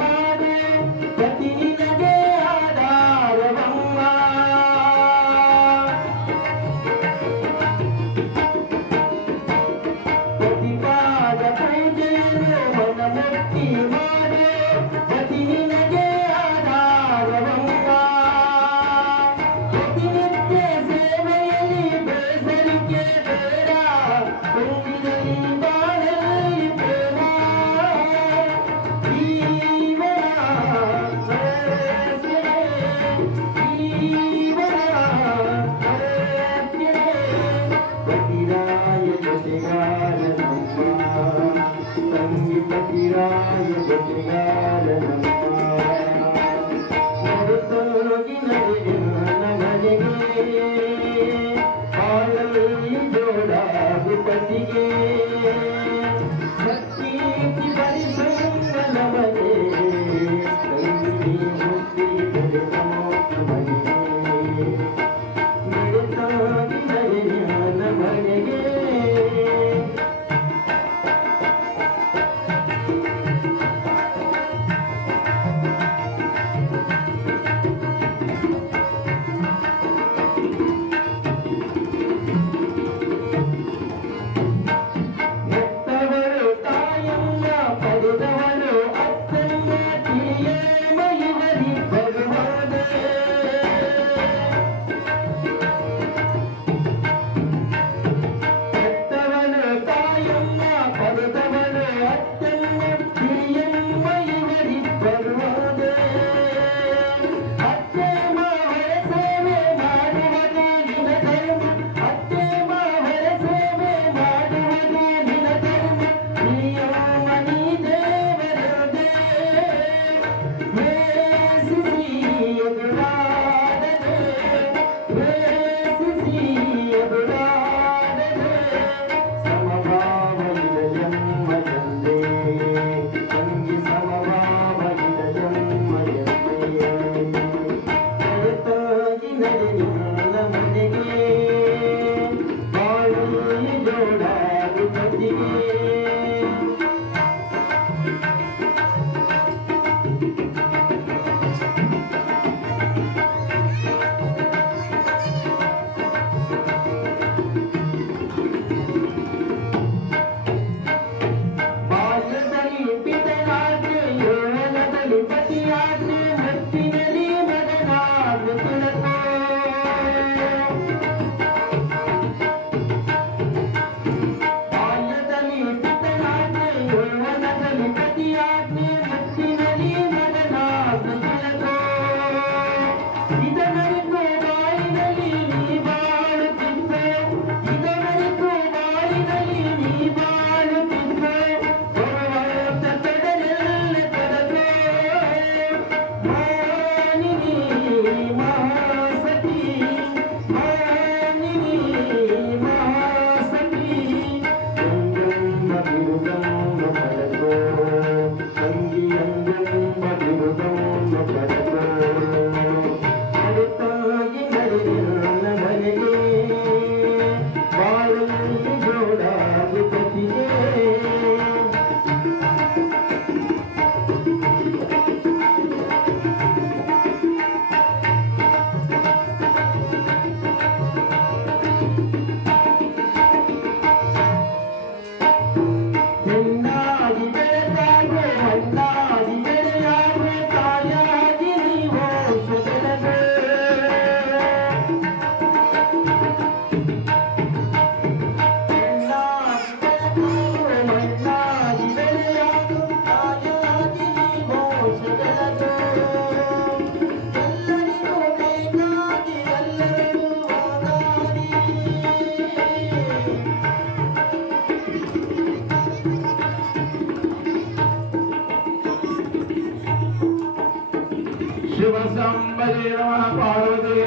ಮಾಡು ಪತಿ ನಿನಗೆ ಆಧಾರವಮ್ಮ ಪ್ರತಿಪಾದ ಪೂಜೆಯನ್ನು ಮನಮುಟ್ಟಿ ಮಾಡು ಪತಿ ನಿನಗೆ ಆಧಾರವಮ್ಮ ಪ್ರತಿನಿತ್ಯ ಸೇವೆಯಲ್ಲಿ ಬೇಸರಿಕೆ ಬೇಡ ತುಂಬಿದಲ್ಲಿ ಬಾಳಲಿ ಪ್ರೇಮ ಪತಿರಾಯ ಜೊತೆಗಾರ ನಮ್ಮ ತಂಗಿ ಪತಿರಾಯ ಜೊತೆಗಾರ ನಮ್ಮ ಮರುತೋಗಿ ನಡೆದ ಮನೆಗೆ ಹಾಲಲ್ಲಿ ಜೋಡಾಗು ಪತಿಗೆ ಭಕ್ತಿ ಪರಿಸಂಗ ನಮನೆ ತಂಗಿ ಮುಕ್ತಿ ಬೆಳೆದ ಮನೆಗೆ ನಡೆತಾಗಿ ನಡೆದ ಮನೆಗೆ ಹೆತ್ತವರು ತಾಯಮ್ಮ ಪಡೆದವಳು ಅತ್ತಮ್ಮ ತಿಳಿಯಮ್ಮ ಇವರಿಬ್ಬರು ಹೋದೆ ಹೆತ್ತವಳು ತಾಯಮ್ಮ ಪಡೆದವಳು ಅತ್ತಮ್ಮ ತಿಳಿಯಮ್ಮ ಇವರಿಬ್ಬರು ಹೋದೆ ಅತ್ತೆ ಮಾವರ ಸೇವೆ ಮಾಡುವುದು ನಿನ ಧರ್ಮ ಅತ್ತೆ ಮಾವರ ಸೇವೆ ಮಾಡುವುದು ನಿನ ಧರ್ಮ ನಿಯಮ ನೀ ದೇವರದೇ ವೇಸಿಸಿ ಎದುರಾಡದೆ ವೇಸಿಸಿ ಎದುರಾಡದೆ ಸಮಭಾವದ ಜನ್ಮದಲ್ಲೇ ತಂಗಿ ಸಮಭಾವದ ಜನ್ಮದಲ್ಲೇ ಹೊರತಾಗಿ ನಡೆದ ಮನೆಗೆ ಬಾಳಿ ಜೋಡಾಗಿ ಪತಿಗೆ ಬಾಲ್ಯದಲ್ಲಿ ಪಿತನಾದ್ರೆ ಯೌವನದಲ್ಲಿ ಪತಿಯಾದ್ರೆ ಮುತ್ತಿನಲ್ಲಿ ಮಗನಾದ್ರು ತಿಳಕೋ ಬಾಲ್ಯದಲ್ಲಿ ಪಿತನಾದ್ರೆ ಯೌವನದಲ್ಲಿ ಪತಿಯಾದ್ರೆ ಮುತ್ತಿನಲ್ಲಿ ಮಗನಾದ್ರು ತಿಳಕೋ ಇದನರಿತು ಬಾಳಿನಲ್ಲಿ ನೀ ಬಾಳುತ್ತಿದ್ದೆ ಇದನರಿತು ಬಾಳಿನಲ್ಲಿ ನೀ ಬಾಳುತ್ತಿದ್ದೆ ಹೊರವರ್ತ ತಡಲೆಲ್ಲ ತಡಕೋ ಮಾನಿನಿ ಮಹಾಸತಿ ಮಾನಿನಿ ಮಹಾಸತಿ ಅಂಗಮ್ಮ ಬಿರುದಮ್ಮ ಪಡಕೋ ತಂಗಿ ಅಂಗಮ್ಮ ಬಿರುದಮ್ಮ ಪಡಕೋ ಅಡುತ್ತಾಗಿ ನಡೆದ ಮನೆಗೆ ಬಾಳಲ್ಲಿ ಜೋಡಾಗಿ ಪತಿಗೆ ಹೆಣ್ಣಾಗಿ ಬೆಳೆದಾಗೋ ಮಣ್ಣಾಗಿ ಬೆಳೆಯಾಗೋ ತಾಯಾಗಿ ನೀವು ಬೆಳೆದು ಹೆಣ್ಣಾಗಿ ಬೆಳೆದಾಗೋ ಮಣ್ಣಾಗಿ ಬೆಳೆಯಾಗೋ ತಾಯಾಗಿ ನೀವು ಬೆಳೆದು ಎಲ್ಲರಿಗೂ ಬೇಕಾಗಿ ಎಲ್ಲರಿಗೂ ಹೋಗಾಡಿ ಶಿವ ಸಂಬಲಿ ನಮಃ ಪಾರ್ವತಿ